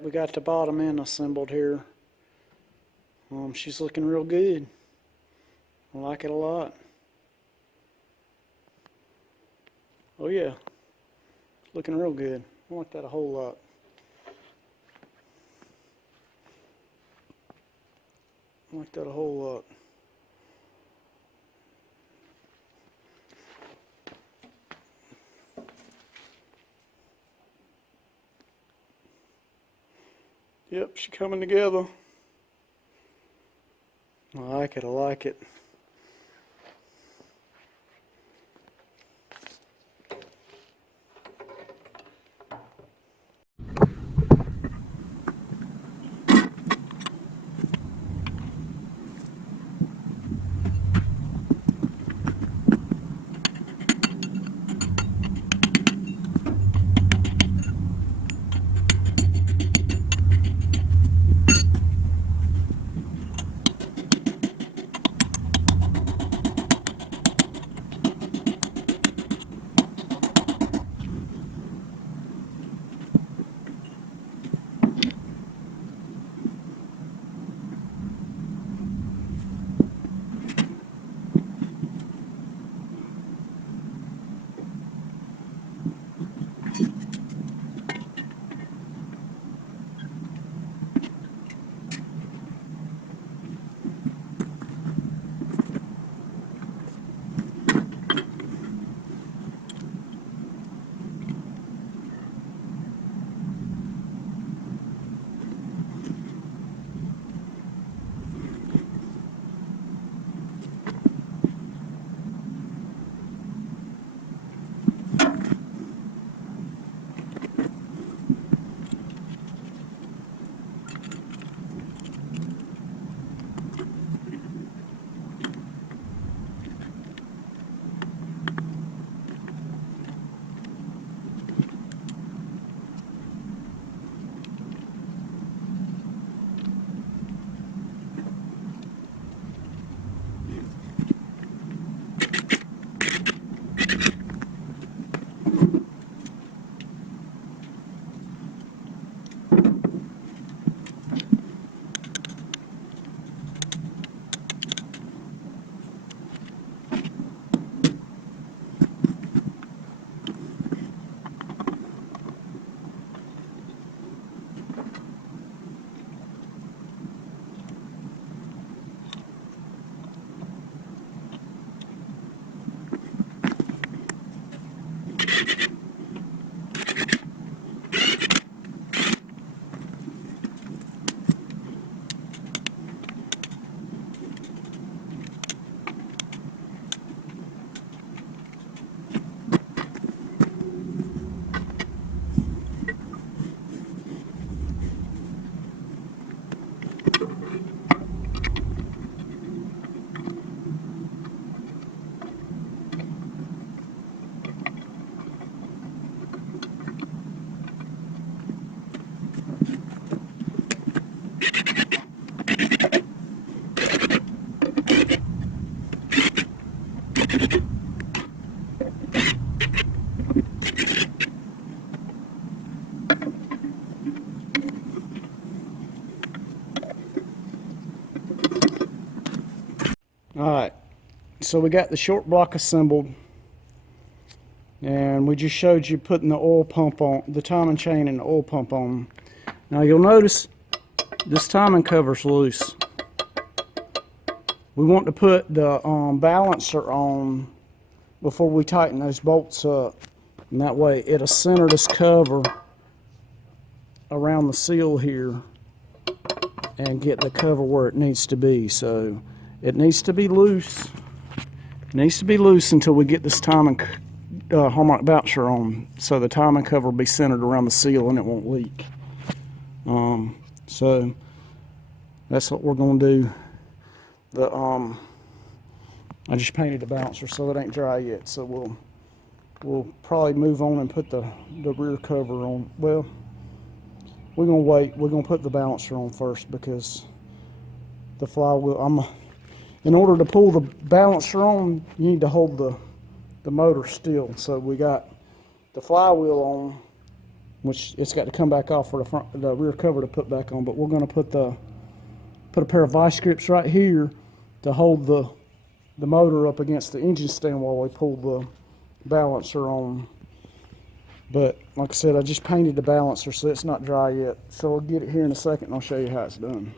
Alright, we got the bottom end assembled here. She's looking real good. I like it a lot. Oh yeah, looking real good. I like that a whole lot. I like that a whole lot. Yep, she's coming together. I like it, I like it. Alright, so we got the short block assembled, and we just showed you putting the oil pump on, the timing chain and the oil pump on. Now you'll notice this timing cover's loose. We want to put the balancer on before we tighten those bolts up, and that way it'll center this cover around the seal here and get the cover where it needs to be. So it needs to be loose. It needs to be loose until we get this timing harmonic balancer on, so the timing cover will be centered around the seal and it won't leak. So that's what we're going to do. I just painted the balancer so it ain't dry yet, so we'll probably move on and put the rear cover on. Well, we're gonna wait. We're gonna put the balancer on first because the flywheel. In order to pull the balancer on, you need to hold the motor still. So we got the flywheel on, which it's got to come back off for the rear cover to put back on. But we're going to put a pair of vice grips right here to hold the motor up against the engine stand while we pull the balancer on. But like I said, I just painted the balancer, so it's not dry yet. So I'll get it here in a second and I'll show you how it's done.